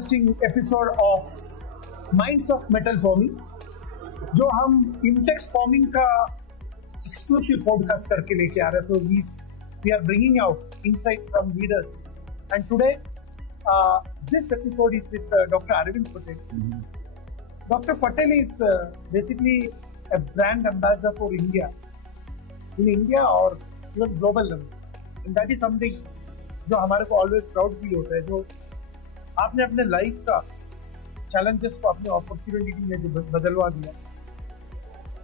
Interesting episode of minds of metal forming, जो हम Intex forming का एक्सक्लूसिव पॉडकास्ट करके लेके आ रहे थे। We are bringing out insights from leaders and today this episode is with Dr. Arvind Patel. Dr. Patel is basically a brand ambassador for India, in India or even global level, and that is something जो हमारे को always proud feel होता है, जो आपने अपने life का challenges को अपने अपॉर्चुनिटी में जो बदलवा दिया।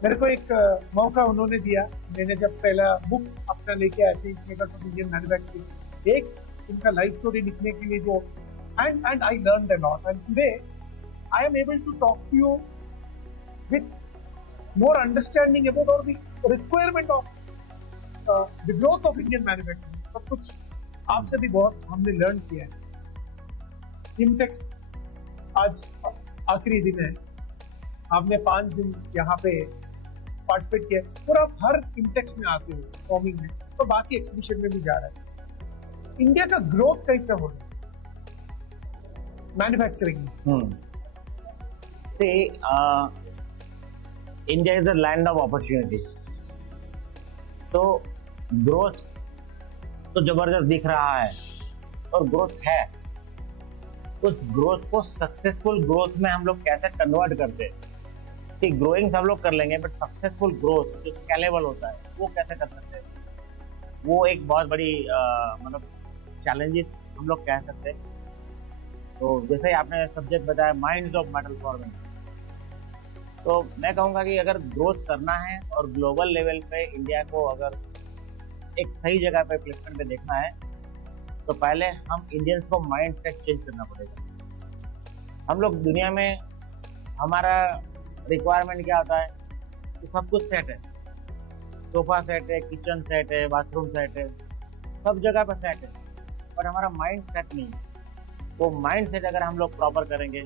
मेरे को एक मौका उन्होंने दिया, मैंने जब पहला बुक अपना लेके आए थे इंडियन मैन्युफैक्चरिंग, एक उनका लाइफ स्टोरी लिखने के लिए जो and I learned a lot, and today I am able to talk to you with more understanding about or the requirement of the growth of Indian manufacturing। सब कुछ आपसे भी बहुत हमने लर्न किया है। इंटेक्स आज आखिरी दिन है, आपने 5 दिन यहाँ पे पार्टिसिपेट किया और आप हर इंटेक्स में आते हो फॉर्मिंग में, तो बाकी एग्जीबिशन में भी जा रहा है। इंडिया का ग्रोथ कैसे हो रहा है मैन्युफैक्चरिंग में? India is the land of opportunity. So growth तो जबरदस्त दिख रहा है और ग्रोथ है। उस ग्रोथ को सक्सेसफुल ग्रोथ में हम लोग कैसे कन्वर्ट करते हैं? ठीक, ग्रोइंग सब लोग कर लेंगे, बट सक्सेसफुल ग्रोथ जो स्केलेबल होता है वो कैसे कर सकते हैं? वो एक बहुत बड़ी मतलब चैलेंजेस हम लोग कह सकते हैं। तो जैसे ही आपने सब्जेक्ट बताया माइंड्स ऑफ मेटल फॉर्मिंग, तो मैं कहूँगा कि अगर ग्रोथ करना है और ग्लोबल लेवल पे इंडिया को अगर एक सही जगह पे प्लेसमेंट पे देखना है, तो पहले हम इंडियंस को माइंड सेट चेंज करना पड़ेगा। हम लोग दुनिया में हमारा रिक्वायरमेंट क्या होता है कि सब कुछ सेट है, सोफा सेट है, किचन सेट है, बाथरूम सेट है, सब जगह पर सेट है, पर हमारा माइंड सेट नहीं है। वो माइंड सेट अगर हम लोग प्रॉपर करेंगे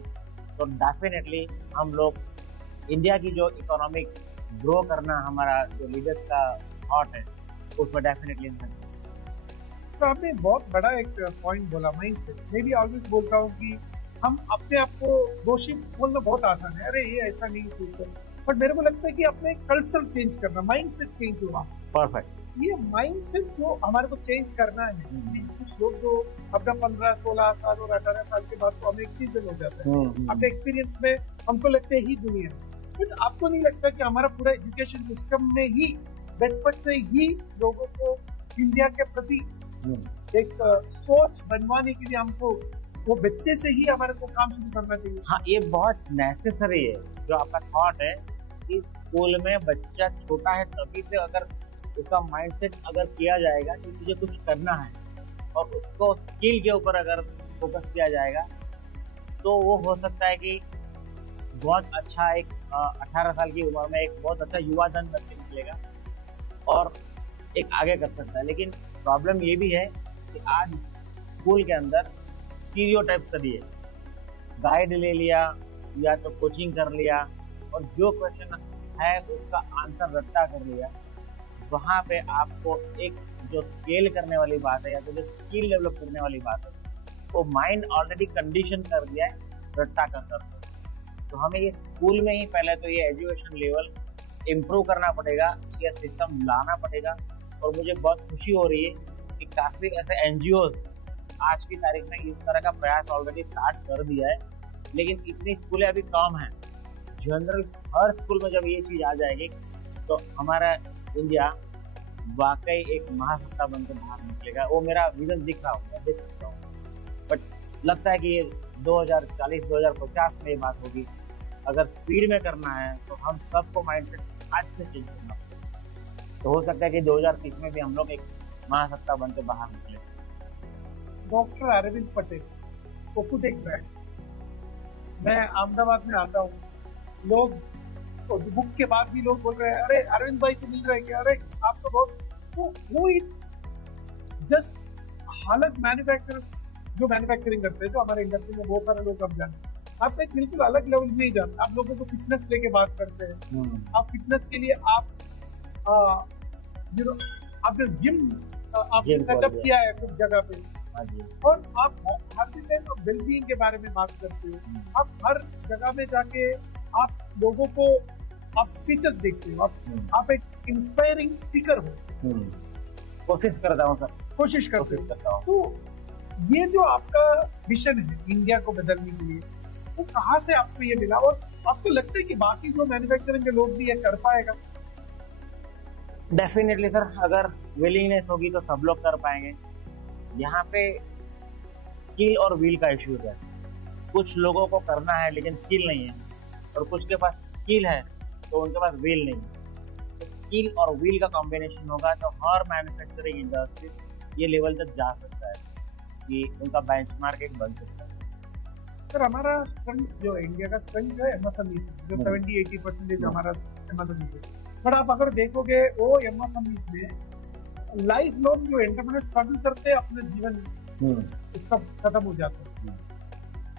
तो डेफिनेटली हम लोग इंडिया की जो इकोनॉमिक ग्रो करना हमारा जो लीडर्स का थॉट है उसमें डेफिनेटली। तो आपने बहुत बड़ा एक पॉइंट बोला, माइंड सेट। मैं भी ऑलवेज बोलता हूँ कि हम अपने आप को दोषी बोलना बहुत आसान है, अरे ये ऐसा नहीं सोचते, बट मेरे को लगता है कि अपने कल्चर चेंज करना, माइंड सेट चेंज हुआ। परफेक्ट। ये माइंड सेट जो हमारे को चेंज करना है, कुछ लोग जो अपना 15, 16 साल और 18 साल के बाद तो हमें एक्सपीरियंस हो जाता है, अपने एक्सपीरियंस में हमको लगता है ही दुनिया, बट आपको नहीं लगता कि हमारा पूरा एजुकेशन सिस्टम में ही बचपन से ही लोगों को इंडिया के प्रति एक सोच बनवाने के लिए हमको वो बच्चे से ही हमारे को काम शुरू करना चाहिए? हाँ, ये बहुत नेसेसरी है जो आपका थॉट है कि स्कूल में बच्चा छोटा है तभी से अगर उसका माइंडसेट अगर किया जाएगा कि मुझे कुछ करना है और उसको स्किल के ऊपर अगर फोकस किया जाएगा, तो वो हो सकता है कि बहुत अच्छा एक 18 साल की उम्र में एक बहुत अच्छा युवा धन बन के निकलेगा और एक आगे कर सकता है। लेकिन प्रॉब्लम ये भी है कि आज स्कूल के अंदर स्टीरियोटाइप स्टडी है, गाइड ले लिया या तो कोचिंग कर लिया और जो क्वेश्चन है उसका आंसर रट्टा कर लिया। वहाँ पे आपको एक जो स्केल करने वाली बात है या तो जो स्किल डेवलप करने वाली बात है, वो माइंड ऑलरेडी कंडीशन कर दिया है रट्टा कर। तो हमें ये स्कूल में ही पहले तो ये एजुकेशन लेवल इम्प्रूव करना पड़ेगा, ये सिस्टम लाना पड़ेगा। और मुझे बहुत खुशी हो रही है कि काफ़ी ऐसे एनजीओज आज की तारीख में इस तरह का प्रयास ऑलरेडी स्टार्ट कर दिया है, लेकिन इतनी स्कूलें अभी कम हैं। जनरल हर स्कूल में जब ये चीज़ आ जाएगी तो हमारा इंडिया वाकई एक महासत्ता बनकर बाहर निकलेगा। वो मेरा विजन दिख रहा हूँ, देख सकता हूँ, बट लगता है कि ये 2040-2050 में ये बात होगी। अगर स्पीड में करना है तो हम सबको माइंडसेट आज से चेंज करना पड़ेगा। तो हो सकता है कि 2030 में भी हम लोग एक महासत्ता बनकर बाहर निकले। डॉक्टर अरविंद पटेल को खुद एक ब्रांड, मैं अहमदाबाद में आता हूँ, लोग बुक के बाद भी लोग बोल रहे हैं अरे अरविंद भाई से मिल रहे हैं क्या, अरे आप तो बहुत वो जस्ट हालत मैन्युफैक्चरर्स जो मैन्युफैक्चरिंग करते हैं, जो हमारे इंडस्ट्री में बहुत सारे लोग अब जानते हैं, आप एक बिल्कुल अलग लेवल में ही जानते हैं। आप लोगों को फिटनेस लेके बात करते हैं, आप फिटनेस के लिए आप आपने जिम आपने सेटअप किया है कुछ जगह पे, हाँ जी। और आप हर जगह वेलबींग के बारे में बात करते हो, आप हर जगह में जाके आप लोगों को आप स्पीचेस देखते हो, आप एक इंस्पायरिंग स्पीकर हो। कोशिश करता हूँ सर, कोशिश करता हूँ। तो ये जो आपका विजन है इंडिया को बदलने के लिए, वो कहाँ से आपको ये मिला, और आपको लगता है कि बाकी जो मैन्युफैक्चरिंग के लोग भी ये कर पाएगा? डेफिनेटली सर, अगर विलिंगनेस होगी तो सब लोग कर पाएंगे। यहाँ पे स्किल और व्हील का इश्यूज है। कुछ लोगों को करना है लेकिन स्किल नहीं है, और कुछ के पास स्किल है तो उनके पास व्हील नहीं है। तो स्किल और व्हील का कॉम्बिनेशन होगा तो हर मैन्युफैक्चरिंग इंडस्ट्री ये लेवल तक जा सकता है कि उनका बेंचमार्क एक बन सकता है। सर हमारा स्ट्रेंथ जो है, इंडिया का स्ट्रेंथ है एमएसएमई से, जो 70-80% हमारा एमएसएमई है। पर आप अगर देखोगे वो एमएसएमई में लाइफ लॉन्ग जो एंटरप्रेन्योर स्ट्रगल करते हैं अपने जीवन में, उसका खत्म हो जाता है।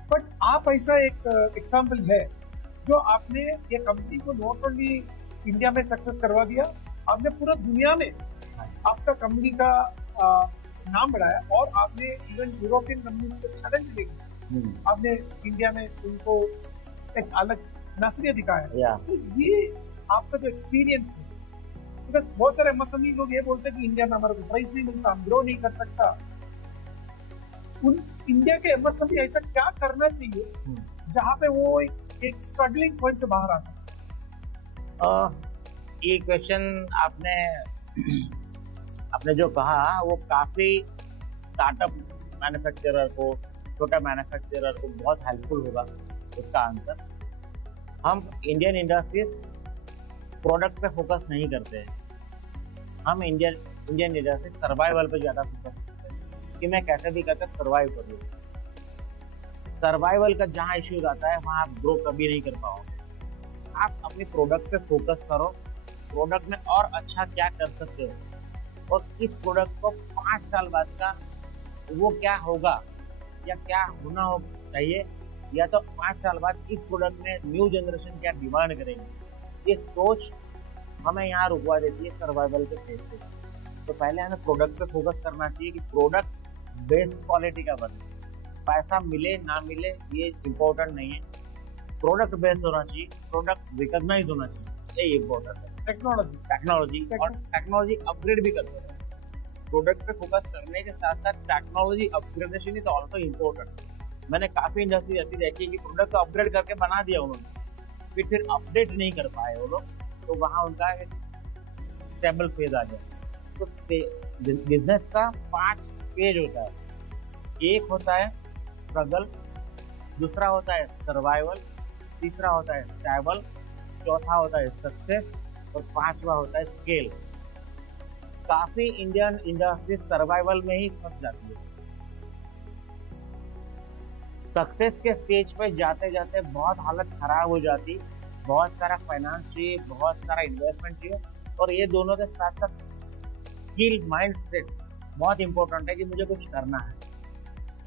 बट आप ऐसा एक एग्जाम्पल है जो आपने ये कंपनी को नॉट ओनली इंडिया में सक्सेस करवा दिया, आपने पूरा दुनिया में आपका कंपनी का नाम बढ़ाया, और आपने इवन यूरोपियन कंपनीज को चैलेंज लेके आपने इंडिया में उनको एक अलग नजरिया दिखाया। तो ये आपका जो एक्सपीरियंस है, बिकॉज बहुत सारे एमएसएमई लोग ये बोलते हैं कि इंडिया में हमारे को प्राइस नहीं मिलता, हम ग्रो नहीं कर सकता। उन इंडिया के एमएसएमई ऐसा क्या करना चाहिए जहाँ पे वो एक स्ट्रगलिंग पॉइंट से बाहर आ सके? ये क्वेश्चन आपने जो कहा वो काफी स्टार्टअप मैन्युफैक्चरर को, छोटा मैन्युफैक्चरर को बहुत हेल्पफुल होगा उसका आंसर। हम इंडियन इंडस्ट्रीज प्रोडक्ट पे फोकस नहीं करते हैं, हम इंडियन इंडस्ट्रीज सर्वाइवल पे ज्यादा फोकस करते हैं कि मैं कैसे भी करके सर्वाइव कर लूँ। सर्वाइवल का जहाँ इश्यूज आता है वहाँ आप ग्रो कभी नहीं कर पाओगे। आप अपनी प्रोडक्ट पे फोकस करो, प्रोडक्ट में और अच्छा क्या कर सकते हो, और इस प्रोडक्ट को 5 साल बाद का वो क्या होगा या क्या होना हो चाहिए, या तो 5 साल बाद इस प्रोडक्ट में न्यू जनरेशन क्या डिमांड करेंगे, ये सोच हमें यहाँ रुकवा देती है सर्वाइवल के फेज पे। तो पहले हमें प्रोडक्ट पे फोकस करना चाहिए कि प्रोडक्ट बेस्ट क्वालिटी का बने। पैसा मिले ना मिले ये इम्पोर्टेंट नहीं है, प्रोडक्ट बेस्ट होना चाहिए, प्रोडक्ट रिकॉग्नाइज होना चाहिए, ये इम्पोर्टेंट है। टेक्नोलॉजी अपग्रेड भी करते हैं। प्रोडक्ट पे फोकस करने के साथ साथ technology upgradation is also important. मैंने काफी इंडस्ट्री ऐसी देखी है कि प्रोडक्ट को अपग्रेड करके बना दिया उन्होंने, फिर अपडेट नहीं कर पाए वो लोग, तो वहाँ उनका एक स्टेबल फेज आ गया। तो बिजनेस का 5 फेज होता है। एक होता है स्ट्रगल, दूसरा होता है सर्वाइवल, तीसरा होता है स्टेबल, चौथा होता है सक्सेस, और 5वां होता है स्केल। काफी इंडियन इंडस्ट्री सर्वाइवल में ही फंस जाती है। सक्सेस के स्टेज पे जाते जाते बहुत हालत खराब हो जाती, बहुत सारा फाइनेंस चाहिए, बहुत सारा इन्वेस्टमेंट चाहिए, और ये दोनों के साथ साथ स्किल, माइंड सेट बहुत इंपॉर्टेंट है कि मुझे कुछ करना है,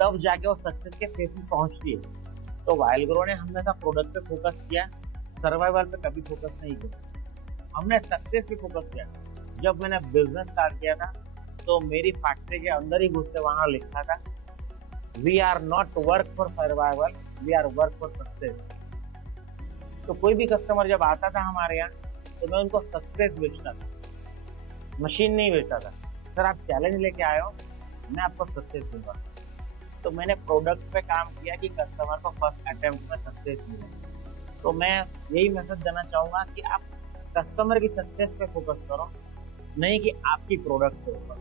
तब जाके वो सक्सेस के फेज में पहुंचती है। तो वाइल्ड ग्रो ने हमेशा प्रोडक्ट पे फोकस किया, सर्वाइवल पे कभी फोकस नहीं किया। हमने सक्सेस पे फोकस किया। जब मैंने बिजनेस स्टार्ट किया था तो मेरी फैक्ट्री के अंदर ही घुस के वहां लिखा था, we are not work for survival, we are work for success. तो कोई भी कस्टमर जब आता था हमारे यहाँ तो मैं उनको सक्सेस बेचता था, मशीन नहीं बेचता था। सर आप चैलेंज लेके आए हो, मैं आपको सक्सेस दूंगा। तो मैंने प्रोडक्ट पे काम किया कि कस्टमर को फर्स्ट अटेम्प्ट में सक्सेस मिले। तो मैं यही मैसेज देना चाहूंगा कि आप कस्टमर की सक्सेस पे फोकस करो, नहीं कि आपकी प्रोडक्ट के ऊपर।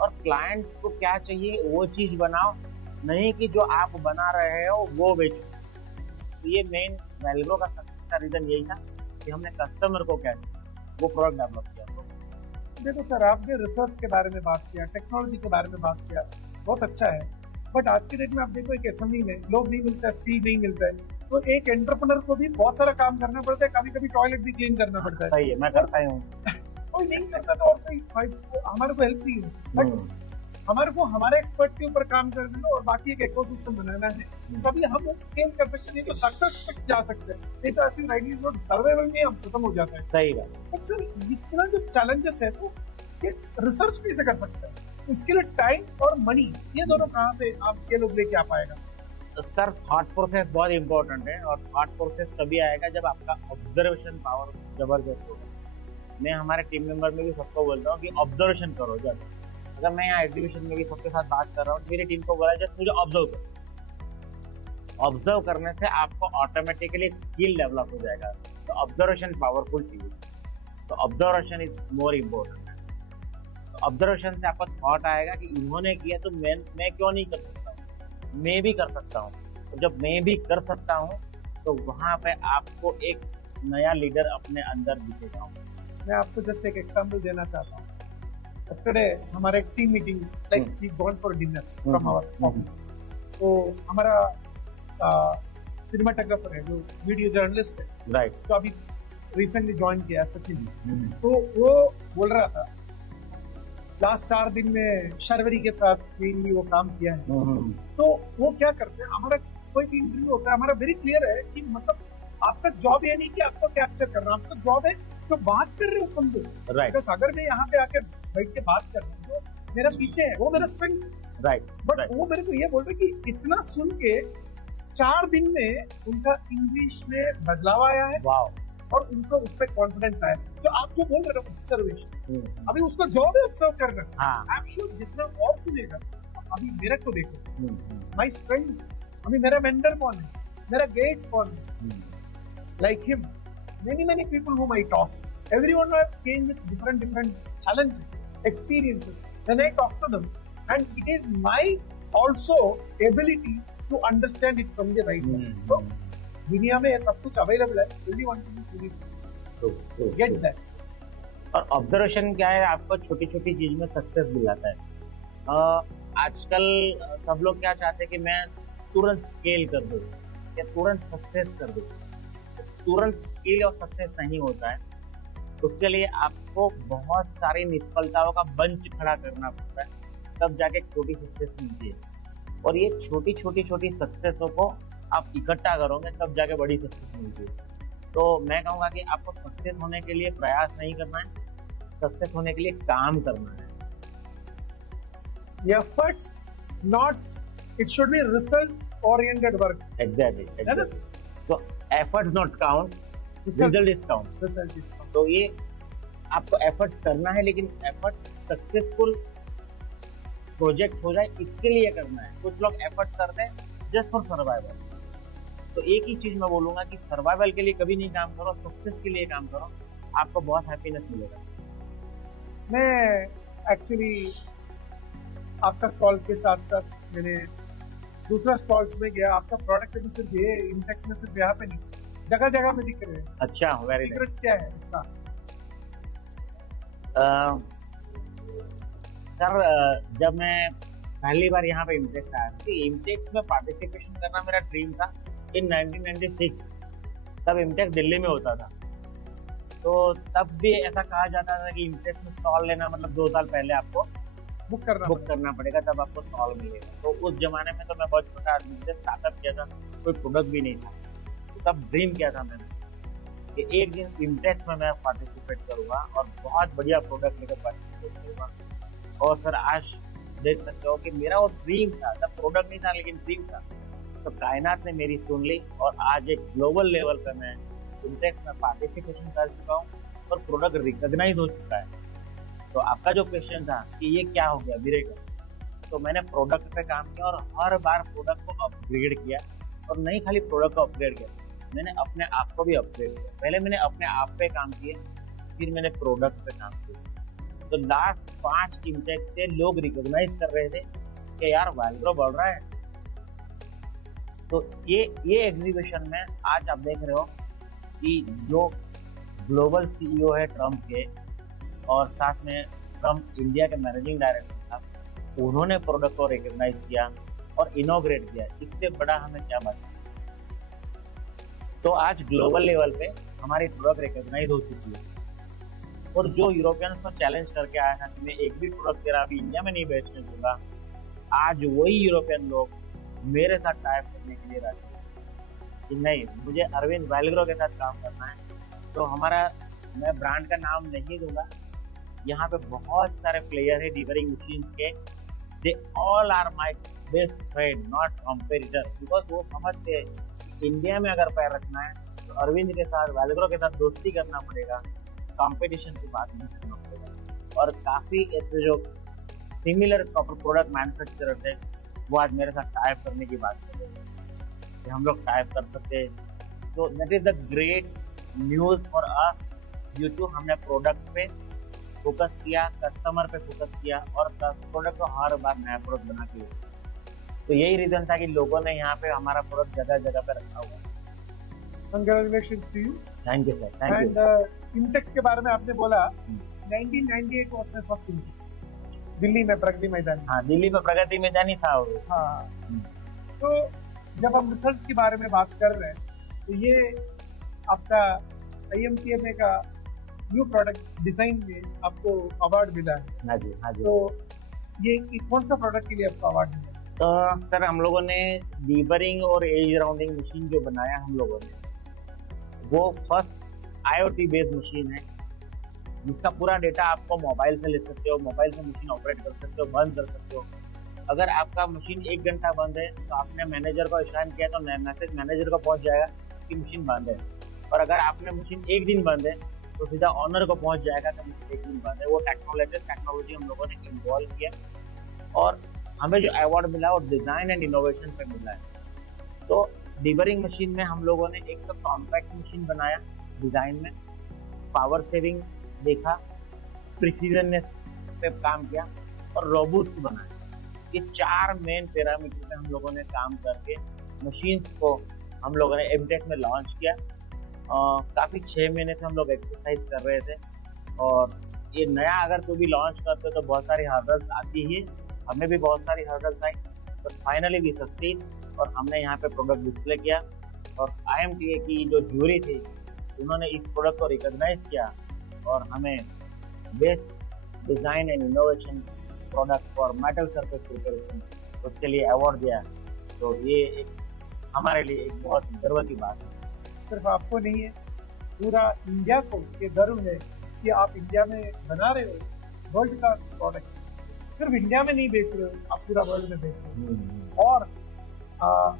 और क्लाइंट को क्या चाहिए वो चीज बनाओ, नहीं कि जो आप बना रहे हो वो बेचो। तो ये मेन वाइल्ड ग्रो का सक्सेस का रीजन यही था कि हमने कस्टमर को क्या वो प्रोडक्ट डेवलप किया। देखो सर, आपने रिसर्च के बारे में बात किया, टेक्नोलॉजी के बारे में बात किया, बहुत अच्छा है। बट आज के डेट में आप देखो एक एसएमई में लोग नहीं मिलता है, स्किल नहीं मिलता है, तो एक एंटरप्रेन्योर को भी बहुत सारा काम करना पड़ता है, कभी कभी टॉयलेट भी क्लीन करना पड़ता है। सही है, मैं करता ही हूँ। कोई नहीं करता तो और कोई हमारे को हेल्प नहीं है, बट हमारे को हमारे एक्सपर्ट के ऊपर काम करना है और बाकी एक इकोसिस्टम बनाना है, तभी हम स्केल कर सकते हैं, तो सक्सेस तक जा सकते हैं। नहीं तो ऐसी राइट नोट सर्वाइवल में हम खत्म हो जाता है। सही बात। बट सर इतना जो चैलेंजेस है तो ये रिसर्च कैसे कर सकते हैं? उसके लिए टाइम और मनी, ये दोनों कहाँ से आप ये लोग लेके आ पाएगा? तो सर थॉट प्रोसेस बहुत इंपॉर्टेंट है, और थॉट प्रोसेस तभी आएगा जब आपका ऑब्जर्वेशन पावर जबरदस्त होगा। मैं हमारे टीम मेंबर में भी सबको बोलता हूँ कि ऑब्जर्वेशन करो। जब अगर मैं यहाँ एग्जीबिशन में भी सबके साथ बात कर रहा हूँ, मेरी टीम को बोला जस्ट मुझे ऑब्जर्व करो। ऑब्जर्व करने से आपको ऑटोमेटिकली एक स्किल डेवलप हो जाएगा। तो ऑब्जर्वेशन पावरफुल चीज है, तो observation is more important. Observation से आपको थॉट आएगा कि इन्होंने किया तो मैं क्यों नहीं कर सकता हूँ, मैं भी कर सकता हूँ। तो जब मैं भी कर सकता हूँ तो वहां पे आपको एक नया लीडर अपने अंदर दिखेगा। मैं आपको जस्ट एक एग्जांपल देना चाहता हूँ। यस्टरडे हमारे team meeting, like we gone for dinner from our office. तो हमारा सिनेमाटोग्राफर है, जो वीडियो जर्नलिस्ट है, राइट, तो अभी रिसेंटली ज्वाइन किया सचिन। तो वो बोल रहा था लास्ट 4 दिन में शर्वरी के साथ मेनली वो काम किया है। तो वो क्या करते हैं, हमारा कोई भी इंटरव्यू होता है, हमारा वेरी क्लियर है कि मतलब आपका जॉब ये नहीं कि आपको कैप्चर करना, आपका जॉब है जो बात कर रहे हो समझो। राइट, अगर मैं यहाँ पे आके बैठ के बात कर रहा हूँ तो मेरा पीछे है, वो मेरा स्ट्रेंथ। राइट, बट वो मेरे को ये बोल रहे कि इतना सुन के 4 दिन में उनका इंग्लिश में बदलाव आया है। वाओ। और उनको उस पर कॉन्फिडेंस आया। तो आप जो बोल रहे हो ऑब्जर्वेशन, अभी उसको जॉब है ऑब्जर्व करना। आई एम श्योर जितना और सुनेगा, अभी मेरे को देखो, माय स्ट्रेंथ, अभी मेरा मेंटर कौन है, मेरा गेट्स कौन है, like him, many people whom I talk, everyone came with different challenges, experiences. Then I talk to them, and it is my also ability to understand it from the right way. So दुनिया में सब कुछ available है, only one thing to get that. और observation क्या है, आपको छोटी छोटी चीज में सक्सेस दिलाता है। आजकल सब लोग क्या चाहते हैं कि मैं तुरंत स्केल कर दूं या तुरंत सक्सेस कर दूं। तुरंत स्केल और सक्सेस नहीं होता है, उसके लिए आपको बहुत सारी निष्फलताओं का बंच खड़ा करना पड़ता है, तब जाके छोटी सक्सेस मिलती है। और ये छोटी सक्सेसों को आप इकट्ठा करोगे तब जाके बड़ी सक्सेस मिलती है। तो मैं कहूँगा कि आपको सक्सेस होने के लिए प्रयास नहीं करना है, सक्सेस होने के लिए काम करना है। Efforts, not, it should be result oriented work. Exactly. So efforts not count, result is count. तो ये आपको एफर्ट करना है, लेकिन एफर्ट सक्सेसफुल प्रोजेक्ट हो जाए इसके लिए करना है। कुछ लोग एफर्ट करते हैं जस्ट फॉर सर्वाइवल। तो एक ही चीज मैं बोलूंगा कि सर्वाइवल के लिए कभी नहीं काम करो, सक्सेस के लिए काम करो, आपको बहुत हैप्पीनेस मिलेगा। मैं एक्चुअली आपका स्टॉल के साथ साथ मैंने दूसरा स्टॉल्स में गया। आपका प्रोडक्ट अभी सिर्फ ये इंटेक्स में सिर्फ यहाँ पे नहीं, जगह जगह पे दिख रहे हैं। अच्छा, वेरी सीक्रेट्स क्या है इसका? सर जब मैं पहली बार यहाँ पे इम्टेक्स आया था, इम्टेक्स में पार्टिसिपेशन करना मेरा ड्रीम था इन 1996। तब इम्टेक्स दिल्ली में होता था, तो तब भी ऐसा कहा जाता था कि इम्टेक्स में स्टॉल लेना मतलब 2 साल पहले आपको बुक करना पड़ेगा, तब आपको स्टॉल मिलेगा। तो उस जमाने में तो मैं बहुत छोटा आदमी था, स्टार्टअप किया था, कोई प्रोडक्ट भी नहीं था। तो तब ड्रीम किया था मैंने कि एक दिन इम्टेक्स में मैं पार्टिसिपेट करूंगा और बहुत बढ़िया प्रोडक्ट लेकर पार्टिसिपेट करूंगा। और सर आज देख सकते हो कि मेरा वो ड्रीम था, तब प्रोडक्ट नहीं था लेकिन ड्रीम था। तो कायनात ने मेरी सुन ली और आज एक ग्लोबल लेवल पर मैं इम्टेक्स में पार्टिसिपेशन कर चुका हूँ और प्रोडक्ट रिकॉग्नाइज हो चुका है। तो आपका जो क्वेश्चन था कि ये क्या हो गया वीरे का, तो मैंने प्रोडक्ट पे काम किया और हर बार प्रोडक्ट को अपग्रेड किया। और नहीं खाली प्रोडक्ट को अपग्रेड किया, मैंने अपने आप को भी अपग्रेड किया। पहले मैंने अपने आप पे काम किया, फिर मैंने प्रोडक्ट पे काम किया। तो लास्ट 5 इम्टेक्स से लोग रिकॉग्नाइज कर रहे थे कि यार वैल्ग्रो बढ़ रहा है। तो ये एग्जीबिशन में आज आप देख रहे हो कि जो ग्लोबल सीईओ है ट्रम्प के, और साथ में ट्रम्प इंडिया के मैनेजिंग डायरेक्टर था, उन्होंने प्रोडक्ट को रिकॉग्नाइज किया और इनोग्रेट किया। इससे बड़ा हमें क्या बात है। तो आज ग्लोबल लेवल पे हमारी प्रोडक्ट रिकॉग्नाइज हो चुकी है। और जो यूरोपियंस को चैलेंज करके आया था कि मैं एक भी प्रोडक्ट तेरा अभी इंडिया में नहीं बेचने दूंगा, आज वही यूरोपियन लोग मेरे साथ टाइप करने के लिए राजी हैं कि नहीं, मुझे अरविंद वैल्ग्रो के साथ काम करना है। तो हमारा, मैं ब्रांड का नाम नहीं दूंगा, यहाँ पे बहुत सारे प्लेयर है डिलीवरिंग मशीन के। They all are my best friend, not competitor, because वो समझते हैं कि इंडिया में अगर पैर रखना है तो अरविंद के साथ, वैल्ग्रो के साथ दोस्ती करना पड़ेगा, कंपटीशन की बात नहीं करना पड़ेगा। और काफ़ी ऐसे जो सिमिलर प्रोडक्ट मैन्युफैक्चरर थे वो आज मेरे साथ टाइप करने की बात कर रहे हैं कि हम लोग टाइप कर सकते हैं। तो that is the great news for us. YouTube हमने प्रोडक्ट पे फोकस किया, कस्टमर पे फोकस किया और प्रोडक्ट को हर बार नया प्रोडक्ट बना के। तो यही रीजन था कि लोगों ने यहाँ पे हमारा प्रोडक्ट जगह जगह पे रखा हुआ। Congratulations to you. Thank you sir, thank you. And Intex के बारे में आपने बोला 1998 was my first Intex, Delhi में प्रगति मैदान। हाँ, दिल्ली में प्रगति मैदान ही था वो। हाँ, तो जब हम रिसर्च के बारे में बात कर रहे हैं तो ये आपका IMTMA का न्यू प्रोडक्ट डिजाइन में आपको अवार्ड मिला है। हाँ जी, हाँ जी। तो ये कौन सा प्रोडक्ट के लिए आपको अवार्ड मिला? तो सर हम लोगों ने डीबरिंग और एज राउंडिंग मशीन जो बनाया हम लोगों ने, वो फर्स्ट IoT बेस्ड मशीन है जिसका पूरा डेटा आपको मोबाइल से ले सकते हो, मोबाइल से मशीन ऑपरेट कर सकते हो, बंद कर सकते हो। अगर आपका मशीन 1 घंटा बंद है तो आपने मैनेजर को इशारा किया तो मैसेज मैनेजर को पहुंच जाएगा कि मशीन बंद है। और अगर आपने मशीन 1 दिन बंद है तो सीधा ऑनर को पहुंच जाएगा कि मशीन 1 दिन बंद है। वो टेक्नोलॉजी हम लोगों ने इन्वॉल्व किया और हमें जो अवार्ड मिला वो डिजाइन एंड इनोवेशन पे मिला है। तो डीबरिंग मशीन में हम लोगों ने एक तो कॉम्पैक्ट मशीन बनाया, डिजाइन में पावर सेविंग देखा, प्रिसीजननेस पे काम किया और रोबूस्ट बनाया। ये 4 मेन पैरामीटर पे हम लोगों ने काम करके मशीन्स को हम लोगों ने एमटेक में लॉन्च किया। काफ़ी 6 महीने से हम लोग एक्सरसाइज कर रहे थे और ये नया अगर कोई भी लॉन्च करते तो बहुत सारी हर्डल्स आती ही, हमें भी बहुत सारी हर्डल्स आई, बट फाइनली वी सक्सीड। और हमने यहाँ पे प्रोडक्ट डिस्प्ले किया और IMTA की जो ज्यूरी थी उन्होंने इस प्रोडक्ट को रिकॉग्नाइज किया और हमें best design and innovation product for metal surface preparation उसके लिए अवार्ड दिया। तो ये एक हमारे लिए एक बहुत गर्व की बात है। सिर्फ आपको नहीं है, पूरा इंडिया को ये गर्व है कि आप इंडिया में बना रहे हो वर्ल्ड का प्रोडक्ट। सिर्फ इंडिया में नहीं बेच रहे हो, आप पूरा वर्ल्ड में बेच रहे हो। और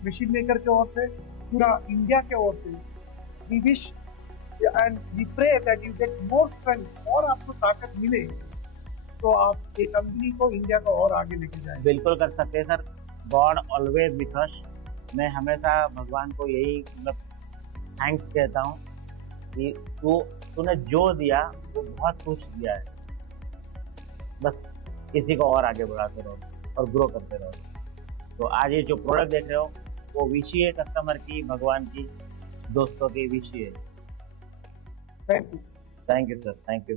मशीन मेकर के ओर से, पूरा इंडिया के ओर से we wish and we pray that you get more strength और आपको ताकत मिले तो आप ये कंपनी को, इंडिया को और आगे लेके जाए। बिल्कुल कर सकते हैं sir. God always with us. मैं हमेशा भगवान को यही थैंक्स कहता हूँ कि तूने जो दिया वो बहुत कुछ दिया है, बस किसी को और आगे बढ़ाते रहो और ग्रो करते रहो। तो आज ये जो प्रोडक्ट देख रहे हो वो विश है कस्टमर की, भगवान की, दोस्तों की विश है। Thank you. Thank you sir, thank you.